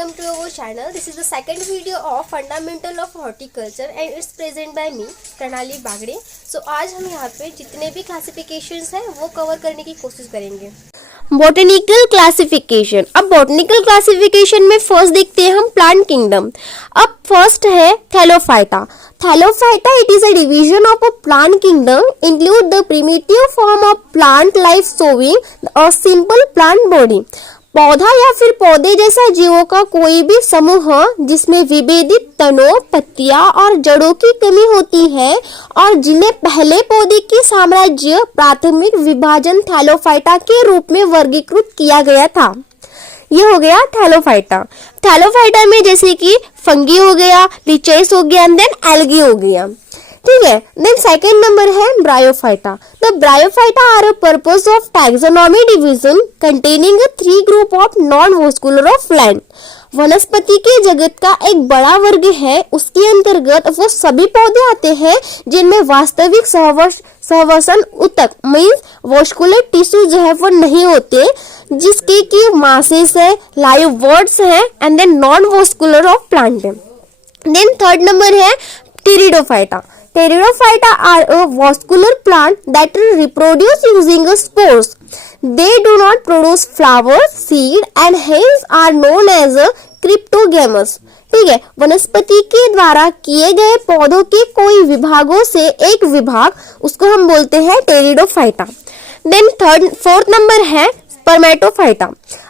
welcome to our channel. This is the second video of Fundamental of Horticulture and it's present by me प्रणाली Bagde. So आज हम यहाँ पे जितने भी क्लासिफिकेशंस हैं वो कवर करने की कोशिश करेंगे. Botanical classification. अब बॉटनिकल क्लासिफिकेशन में फर्स्ट देखते हैं हम प्लांट किंगडम. अब फर्स्ट है Thallophyta. Thallophyta, it is a division of a plant kingdom, include the primitive form of plant life showing a simple plant body. पौधा या फिर पौधे जैसा जीवों का कोई भी समूह जिसमें विभेदित तनों, पत्तियां और जड़ों की कमी होती है और जिन्हें पहले पौधे की साम्राज्य प्राथमिक विभाजन थैलोफाइटा के रूप में वर्गीकृत किया गया था. ये हो गया थैलोफाइटा. थैलोफाइटा में जैसे कि फंगी हो गया, लिचेस हो गया, देन एल्गी हो गया. ठीक है. देन सेकंड नंबर है Bryophyta. The Bryophyta are a purpose of taxonomy division containing a 3 group of non vascular of plant. वनस्पति के जगत का एक बड़ा वर्ग है. उसके अंतर्गत वो सभी पौधे आते हैं जिनमें वास्तविक सहवसन ऊतक मीन्स वस्कुलर टिश्यू जो है वो नहीं होते, जिसके की मासेस है, लाइव वर्ड्स है and then non vascular of plant है. देन थर्ड नंबर है pteridophyta. Pteridophyta are a vascular plant that reproduce using spores. They do not produce flowers, seed and hence are known as cryptogamous. ठीक है. वनस्पति के द्वारा किए गए पौधों के कोई विभागों से एक विभाग, उसको हम बोलते हैं टेरिडोफाइटा. देन फोर्थ नंबर है स्पर्मेटोफाइटा.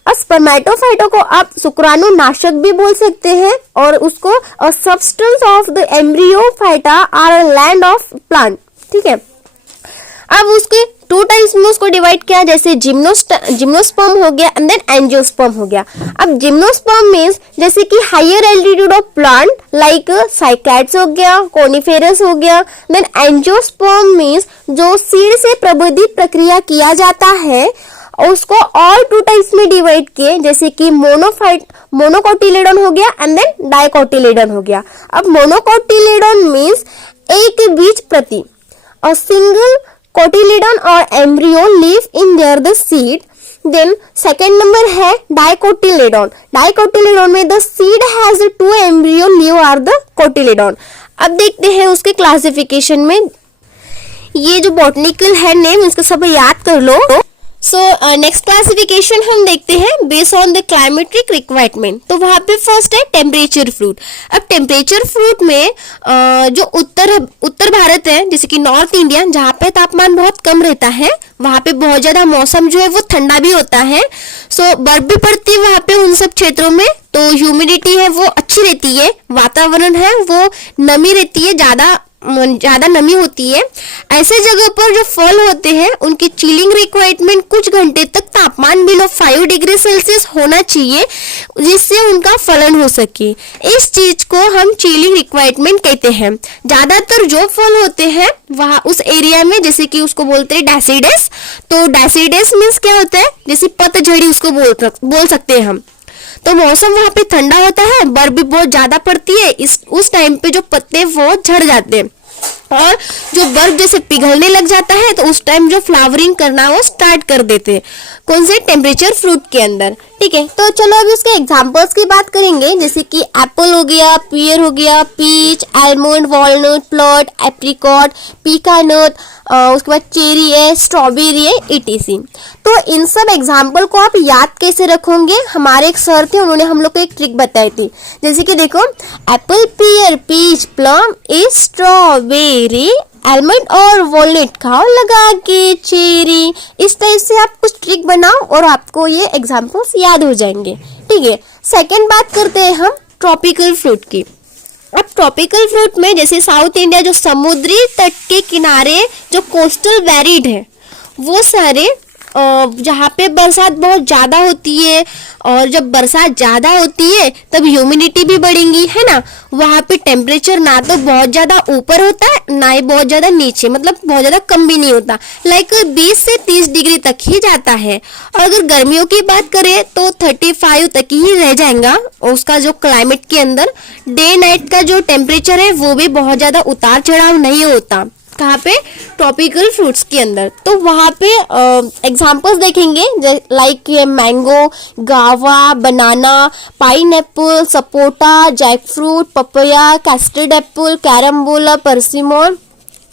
और स्पर्मेटोफाइटा को आप शुक्राणु नाशक भी बोल सकते हैं और उसको substance of the embryophyta are land of plant. ठीक है. अब उसके 2 टाइप्स में उसको डिवाइड किया, जैसे जिम्नोस्पर्म हो गया एंड देन एंजियोस्पर्म हो गया. अब जिम्नोस्पर्म मीन्स जैसे कि higher altitude of plant like cycads हो गया, कोनिफेरस हो गया. देन एंजियोस्पर्म मीन्स जो सीड से प्रबोधित प्रक्रिया किया जाता है और उसको और 2 टाइप्स में डिवाइड किए, जैसे कि मोनोकोटिलेडोन हो गया एंड देन डाइकोटिलेडोन हो गया. अब मोनोकोटिलेडोन मीन्स एक बीज प्रति. अ सिंगल कोटिलेडोन और embryo live in there the seed. Then second number है डाइकोटिलेडोन. डाइकोटिलेडोन में the seed has 2 embryo live or the cotyledon. अब देखते हैं उसके क्लासिफिकेशन में. ये जो बॉटनिकल है नेम, इसको सब याद कर लो. सो नेक्स्ट क्लासिफिकेशन हम देखते हैं based on the climacteric requirement. तो वहाँ पे फर्स्ट है टेम्परेचर फ्रूट. अब टेम्परेचर फ्रूट में जो उत्तर भारत है, जैसे कि नॉर्थ इंडिया जहाँ पे तापमान बहुत कम रहता है, वहाँ पे बहुत ज्यादा मौसम जो है वो ठंडा भी होता है. सो बर्फ भी पड़ती है वहाँ पे उन सब क्षेत्रों में. तो ह्यूमिडिटी है वो अच्छी रहती है, वातावरण है वो नमी रहती है, ज्यादा नमी होती है. ऐसे जगह पर जो फल होते हैं उनकी चिलिंग रिक्वायरमेंट कुछ घंटे तक तापमान बिलो 5 डिग्री सेल्सियस होना चाहिए, जिससे उनका फलन हो सके. इस चीज को हम चिलिंग रिक्वायरमेंट कहते हैं. ज्यादातर जो फल होते हैं वहाँ उस एरिया में, जैसे कि उसको बोलते हैं डैसिडस. तो डैसिडस मीन्स क्या होता है, जैसे पतझड़ी उसको बोल सकते हैं हम. तो मौसम वहाँ पे ठंडा होता है, बर्फ भी बहुत ज्यादा पड़ती है. उस टाइम पे जो पत्ते वो झड़ जाते हैं और जो बर्फ जैसे पिघलने लग जाता है तो उस टाइम जो फ्लावरिंग करना वो स्टार्ट कर देते हैं. कौन से टेम्परेचर फ्रूट के अंदर. ठीक है. तो चलो अभी उसके एग्जांपल्स की बात करेंगे, जैसे कि एप्पल हो गया, पियर हो गया, पीच, आलमंड, वॉलनट, प्लट, एप्रिकॉट, पीकानट, उसके बाद चेरी है, स्ट्रॉबेरी है, etc. तो इन सब एग्जाम्पल को आप याद कैसे रखोगे. हमारे एक सर थे, उन्होंने हम लोग को एक ट्रिक बताई थी. जैसे कि देखो, Apple, pear, peach, plum, strawberry, almond और वॉलनट खाओ लगा के चेरी. इस टाइप से आप कुछ ट्रिक बनाओ और आपको ये एग्जाम्पल्स याद हो जाएंगे. ठीक है. सेकंड बात करते हैं हम ट्रॉपिकल फ्रूट की. अब ट्रॉपिकल फ्रूट में जैसे साउथ इंडिया जो समुद्री तट के किनारे जो कोस्टल वेरीड है वो सारे जहाँ पे बरसात बहुत ज्यादा होती है, और जब बरसात ज्यादा होती है तब ह्यूमिडिटी भी बढ़ेगी, है ना. वहाँ पे टेम्परेचर ना तो बहुत ज्यादा ऊपर होता है ना ही बहुत ज्यादा नीचे, मतलब बहुत ज्यादा कम भी नहीं होता. लाइक 20 से 30 डिग्री तक ही जाता है. और अगर गर्मियों की बात करें तो 35 तक ही रह जाएगा उसका जो क्लाइमेट के अंदर. डे नाइट का जो टेम्परेचर है वो भी बहुत ज्यादा उतार चढ़ाव नहीं होता. कहाँ पे, ट्रॉपिकल फ्रूट्स के अंदर। तो वहाँ पे एग्जांपल्स देखेंगे लाइक ये mango, guava, banana, pineapple, sapota, jackfruit, papaya, custard apple, carambola, persimmon,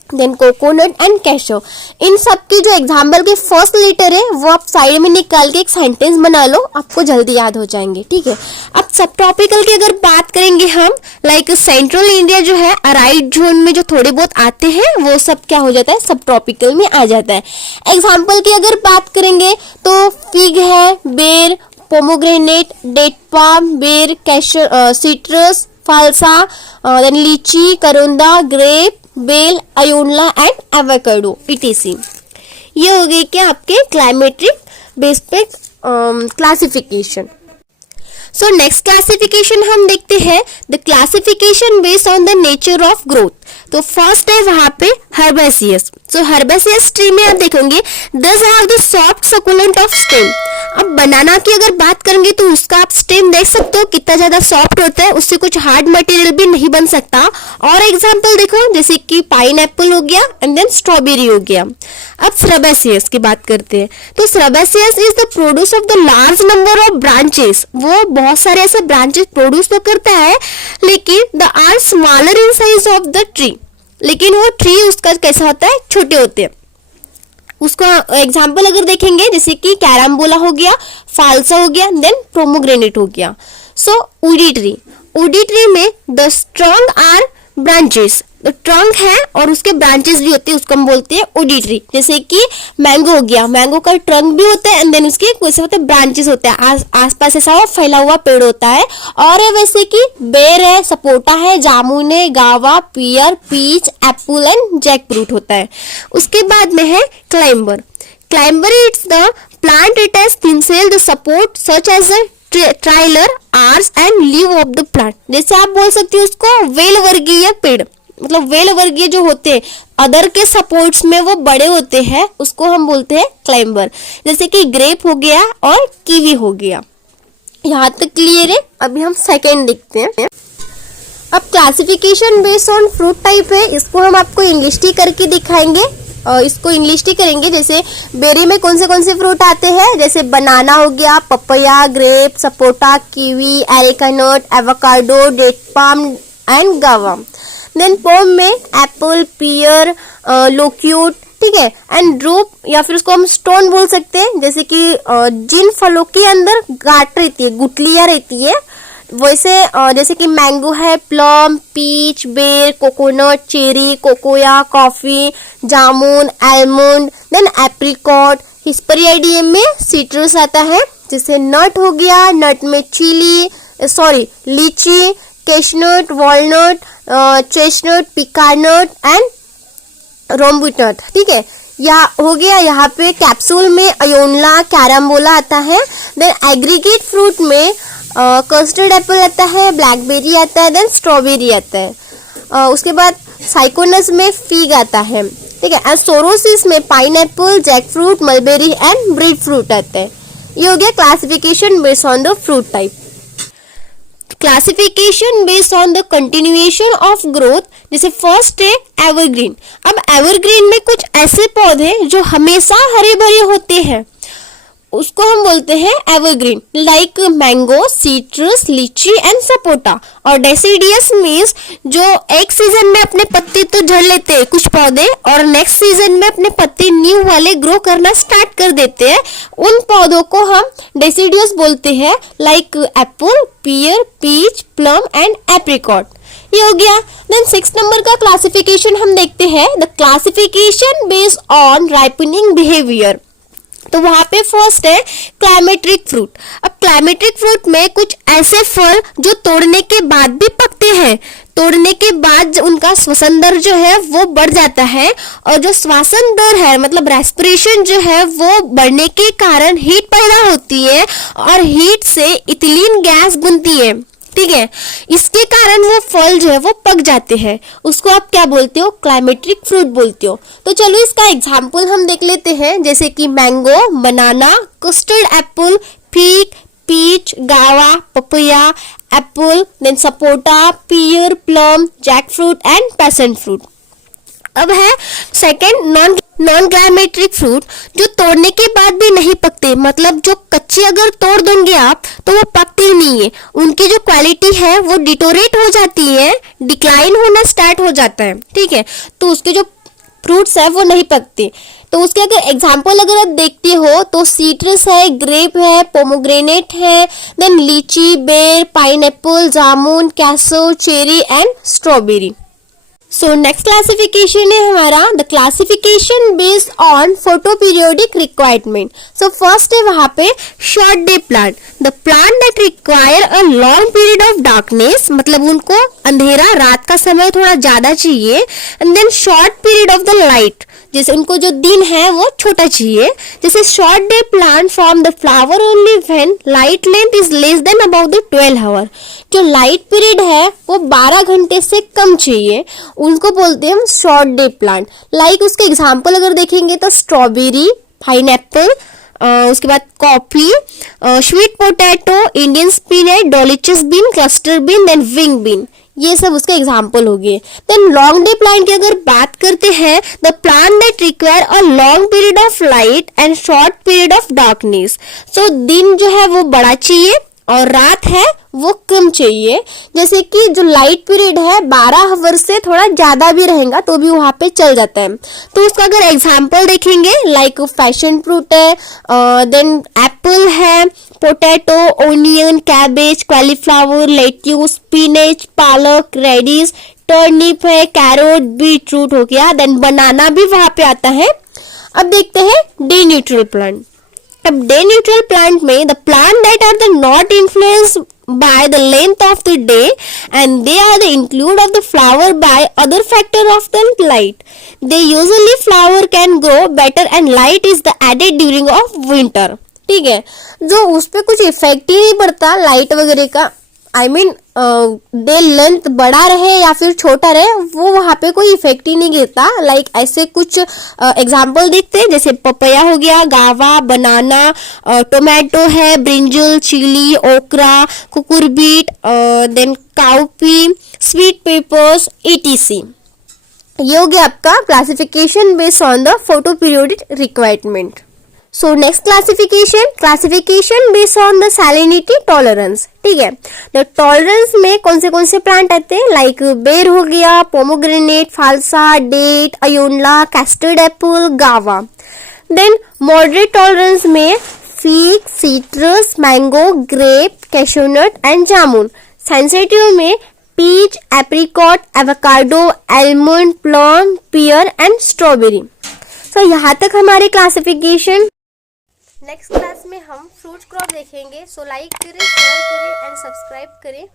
then coconut and cashew. इन सब की जो एग्जाम्पल के फर्स्ट लेटर है वो आप साइड में निकाल के एक सेंटेंस बना लो, आपको जल्दी याद हो जाएंगे, ठीक है। अब सब ट्रॉपिकल की अगर बात करेंगे हम, लाइक सेंट्रल इंडिया जो है, अराइड जोन में जो थोड़े बहुत आते हैं वो सब क्या हो जाता है, सब ट्रॉपिकल में आ जाता है। एग्जाम्पल की अगर बात करेंगे तो फिग है, बेर, पोमोग्रेनेट, डेट पाम, बेर, कैशर, citrus, phalsa, then lychee, karonda, grape, bael, aonla and avocado etc। ये हो गई क्या आपके क्लाइमेट्रिक बेस पे क्लासिफिकेशन। सो नेक्स्ट क्लासिफिकेशन हम देखते हैं the classification based on the nature of growth. तो फर्स्ट है वहां पे हर्बेसियस। सो हर्बेसियस ट्री में आप देखेंगे does have the soft succulent of stem. अब बनाना की अगर बात करेंगे तो उसका आप स्टेम देख सकते हो कितना ज्यादा सॉफ्ट होता है, उससे कुछ हार्ड मटेरियल भी नहीं बन सकता। और एग्जांपल देखो जैसे कि पाइन एप्पल हो गया एंड देन स्ट्रॉबेरी हो गया। अब श्रबेसियस की बात करते हैं तो shrubaceous is the produce of the large number of branches. वो बहुत सारे ऐसे ब्रांचेस प्रोड्यूस तो करता है लेकिन they are smaller in size of the tree, लेकिन वो ट्री उसका कैसा होता है, छोटे होते हैं। उसका एग्जाम्पल अगर देखेंगे जैसे कि कैरम्बोला हो गया, फालसा हो गया, देन प्रोमोग्रेनेट हो गया। सो उडी ट्री में द स्ट्रॉन्ग आर ब्रांचेस, तो ट्रंक है और उसके ब्रांचेस भी होते हैं, उसको हम बोलते हैं उडी ट्री। जैसे कि मैंगो हो गया, मैंगो का ट्रंक भी होता है एंड देन उसके कैसे होते हैं, ब्रांचेस होते हैं, आसपास ऐसा हुआ फैला हुआ पेड़ होता है। और है वैसे कि बेर है, सपोटा है, जामुन है, guava, pear, peach, apple and jack fruit होता है। उसके बाद में है climber. Climber it's the plant it has thin cell the support such as a trailer arms and leave of the plant. जैसे आप बोल सकते हो उसको वेल वर्गीय पेड़, मतलब वेल वर्गीय जो होते हैं अदर के सपोर्ट्स में वो बड़े होते हैं, उसको हम बोलते हैं क्लाइंबर। जैसे कि ग्रेप हो गया और कीवी हो गया। यहाँ तक क्लियर है। अभी हम सेकंड देखते हैं। अब classification based on fruit type है, इसको हम आपको इंग्लिश टी करके दिखाएंगे। इसको इंग्लिश टी करेंगे। जैसे बेरी में कौन से फ्रूट आते हैं, जैसे बनाना हो गया, papaya, grape, sapota, kiwi, areca nut, avocado, date palm and guava. Then pome में एप्पल, पियर, लोक्यूट, ठीक है, एंड ड्रूप या फिर उसको हम स्टोन बोल सकते हैं। जैसे कि जिन फलों के अंदर गांठ रहती है, गुठलियां रहती है, वैसे जैसे कि मैंगो है, प्लम, पीच, बेर, कोकोनट, चेरी, कोकोया, कॉफी, जामुन, आलमंड, देन एप्रिकॉट। हिस्पेरिडियम में सिट्रस आता है। जैसे नट हो गया, नट में लीची, कैशनट, वॉलनट, चेस्टनट, पिकानट एंड रोम्बुटनट, ठीक है। या हो गया यहाँ पे कैप्सूल में अयोनला, कैरम्बोला आता है। देन एग्रीगेट फ्रूट में कस्टर्ड एप्पल आता है, ब्लैकबेरी आता है, देन स्ट्रॉबेरी आता है। उसके बाद साइकोनस में फिग आता है, ठीक है। एंड सोरोसिस में pineapple, jackfruit, mulberry and bread fruit आता है। ये हो गया classification based on the fruit type. Classification based on the continuation of growth, जैसे फर्स्ट है एवरग्रीन। अब एवरग्रीन में कुछ ऐसे पौधे जो हमेशा हरे भरे होते हैं, उसको हम बोलते हैं एवरग्रीन, लाइक मैंगो, सिट्रस, लीची एंड सपोटा। और डेसिडियस मीन्स जो एक सीजन में अपने पत्ते तो झड़ लेते हैं कुछ पौधे और नेक्स्ट सीजन में अपने पत्ते न्यू वाले ग्रो करना स्टार्ट कर देते हैं, उन पौधों को हम डेसिडियस बोलते हैं, like apple, pear, peach, plum and apricot. ये हो गया। देन 6 नंबर का क्लासिफिकेशन हम देखते हैं, the classification based on ripening behaviour. तो वहां पे फर्स्ट है क्लाइमेट्रिक फ्रूट। अब क्लाइमेट्रिक फ्रूट में कुछ ऐसे फल जो तोड़ने के बाद भी पकते हैं, तोड़ने के बाद उनका श्वसन दर जो है वो बढ़ जाता है, और जो श्वसन दर है मतलब रेस्पिरेशन जो है वो बढ़ने के कारण हीट पैदा होती है और हीट से इथिलीन गैस बनती है, ठीक है। इसके कारण वो फल जो है वो पक जाते हैं, उसको आप क्या बोलते हो, क्लाइमेट्रिक फ्रूट बोलते हो। तो चलो इसका एग्जाम्पल हम देख लेते हैं, जैसे कि mango, banana, custard apple, fig, peach, guava, papaya, apple, then sapota, pear, plum, jackfruit and passion fruit. अब है सेकंड नॉन ग्लाइमेट्रिक फ्रूट, जो तोड़ने के बाद भी नहीं पकते, मतलब जो कच्चे अगर तोड़ देंगे आप तो वो पकते नहीं है, उनकी जो क्वालिटी है वो डिटोरेट हो जाती है, डिक्लाइन होना स्टार्ट हो जाता है, ठीक है। तो उसके जो फ्रूट्स है वो नहीं पकते। तो उसके अगर एग्जाम्पल अगर आप देखते हो तो सीट्रस है, ग्रेप है, पोमोग्रेनेट है, देन लीची, बेर, pineapple, jamun, cashew, cherry and strawberry. So next classification है हमारा the classification based on photo periodic requirement. So first है वहां पे short day plant, the plant that require a long period of darkness, मतलब उनको अंधेरा रात का समय थोड़ा ज्यादा चाहिए, and then short period of the light, जैसे उनको जो दिन है वो छोटा चाहिए। जैसे short day plant form the flower only when light length is less than about the 12 hour, जो लाइट पीरियड है वो 12 घंटे से कम चाहिए, उनको बोलते हैं हम शॉर्ट डे प्लांट। लाइक उसके एग्जाम्पल अगर देखेंगे तो स्ट्रॉबेरी, पाइनएप्पल, उसके बाद coffee, sweet potato, Indian spinach, dolichos bean, cluster bean, then wing bean, ये सब उसके एग्जाम्पल हो गए। देन लॉन्ग डे प्लांट की अगर बात करते हैं, the plant that require a long period of light and short period of darkness, so दिन जो है वो बड़ा चाहिए और रात है वो कम चाहिए। जैसे कि जो लाइट पीरियड है 12 आवर से थोड़ा ज्यादा भी रहेगा तो भी वहां पे चल जाता है। तो उसका अगर एग्जाम्पल देखेंगे लाइक पैशन फ्रूट है, देन एप्पल है, potato, onion, cabbage, cauliflower, lettuce, spinach, पालक, रेडिश, टर्निप है, कैरोट, बीट रूट हो गया, देन बनाना भी वहां पे आता है। अब देखते हैं डे न्यूट्रल प्लांट। अब डे न्यूट्रल प्लांट में the plant that are the not influenced by the length of the day and they are the include of the flower by other factor of the light. They usually flower can grow better and light is the added during of winter. ठीक है, जो उस पे कुछ effect ही नहीं पड़ता light वगैरह का, आई मीन डे लेंथ बड़ा रहे या फिर छोटा रहे वो वहां पे कोई इफेक्ट ही नहीं गिरता। लाइक ऐसे कुछ एग्जाम्पल देखते हैं, जैसे पपैया हो गया, गावा, बनाना, टोमेटो है, brinjal, chilli, okra, cucurbit, then cowpea, sweet peppers, etc। ये हो गया आपका classification based on the photo periodic requirement. So next classification based on the salinity tolerance, ठीक है। तो टॉलरेंस में कौन से प्लांट आते हैं, लाइक बेर हो गया, pomegranate, falsa, date, aonla, custard apple, guava. Then moderate tolerance में fig, citrus, mango, grape, cashewnut and jamun. Sensitive में peach, apricot, avocado, almond, plum, pear and strawberry. So यहाँ तक हमारी क्लासिफिकेशन। नेक्स्ट क्लास में हम फ्रूट क्रॉप देखेंगे। सो लाइक करें, share करें एंड सब्सक्राइब करें।